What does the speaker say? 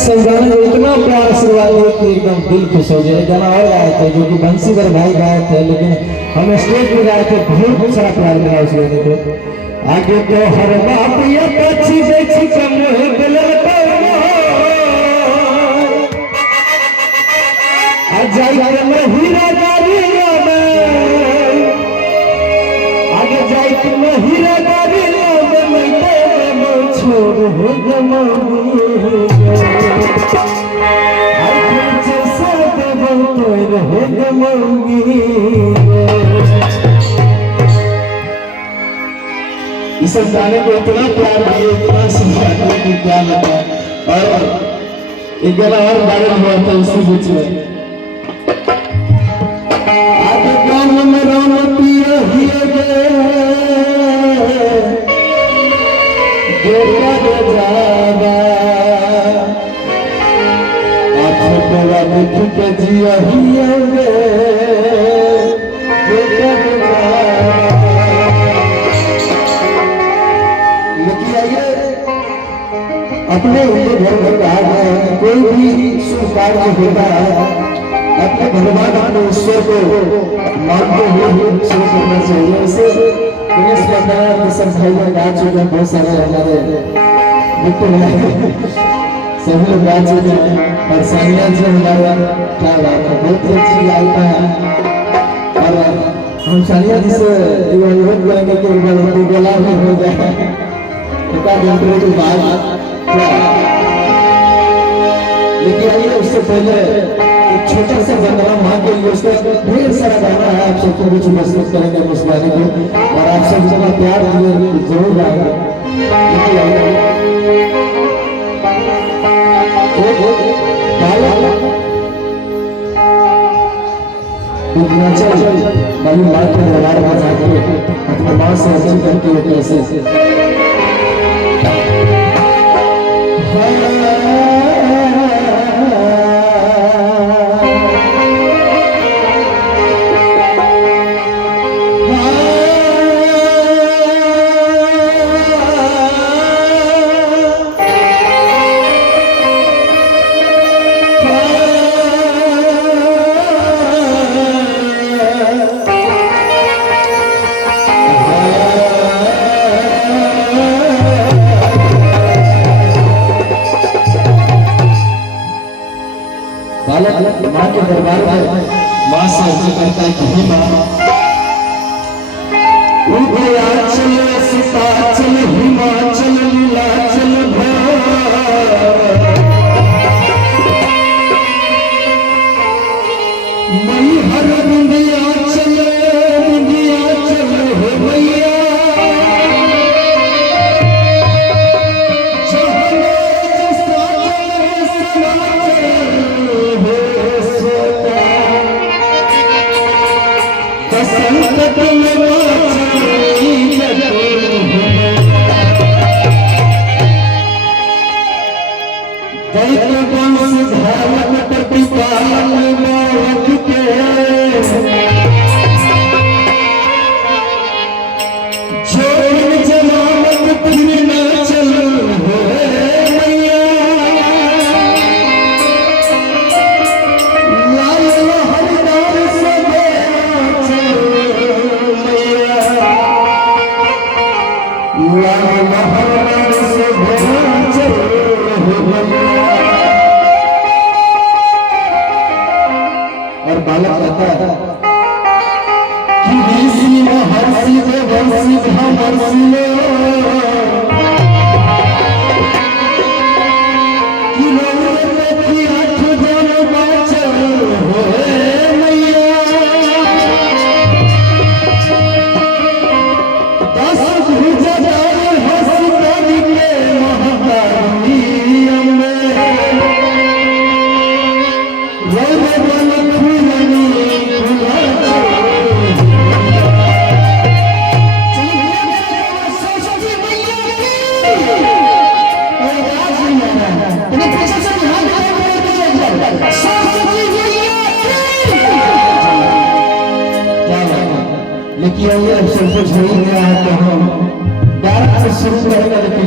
सब गाना जो इतना प्यार शुरुआत हुई कि एकदम दिल खुश हो गया। गाना और गाए थे जो कि बंसीवर भाई गाए थे, लेकिन हम स्टेज पे गाए थे, बहुत सारा प्यार मिला उस गाने को। आगे तो हर बाप ये पछी बेची कम दिलल जाई के महिरा गारी आगे जाई के महिरा गारी छोड़ हो गमो इस गाने को इतना प्यार दिए, इतना समझाने की क्या लगा। और एक गाना और वायरल हुआ था इसी बीच में, आगे गाँव में राम पिया हिए गे जावा छोटवा देख के जिया हिए गे अपने हिंदू धर्म में कहा गया है कि कोई भी शुभ कार्य होता है अपने भगवान अपने ईश्वर को मानते हुए शुरू करना चाहिए। ऐसे गणेश का सब भाई लोग गा चुके हैं, बहुत सारे हमारे मित्र हैं, सभी लोग गा चुके हैं। परेशानियां जो हमारा क्या बात है, बहुत ही अच्छी गायिका है। और हम सानिया जी से अनुरोध करेंगे कि उनका गोला भी हो जाए उनका घंटे के बाद। लेकिन आइए उससे पहले एक छोटा सा बंदना माँ के लिए, उसका ढेर सारा गाना है, आप सबको कुछ प्रस्तुत करेंगे उस गाने को, और आप सब जगह प्यार जरूर गाएगा। बड़ी माँ के दरबार में जाके अपने माँ से अर्जी करके वो कैसे माँ के दरबार में माँ से अर्जी करता है कि हे माँ, चल सीताचल हिमाचल नीलाचल मई हर बिंदियाचल बिंदियाचल हो मैया और बालक कहता है कि ऋषि महर्षि देवर्षि ब्रह्मर्षि लो कि लोग की आठ जन बाचल हो मैया 10 भुजा जाए हंस कवि के महाकाली लेकिन ये सब कुछ हो गया है तो हम डायरेक्ट शुरू करेंगे, लेकिन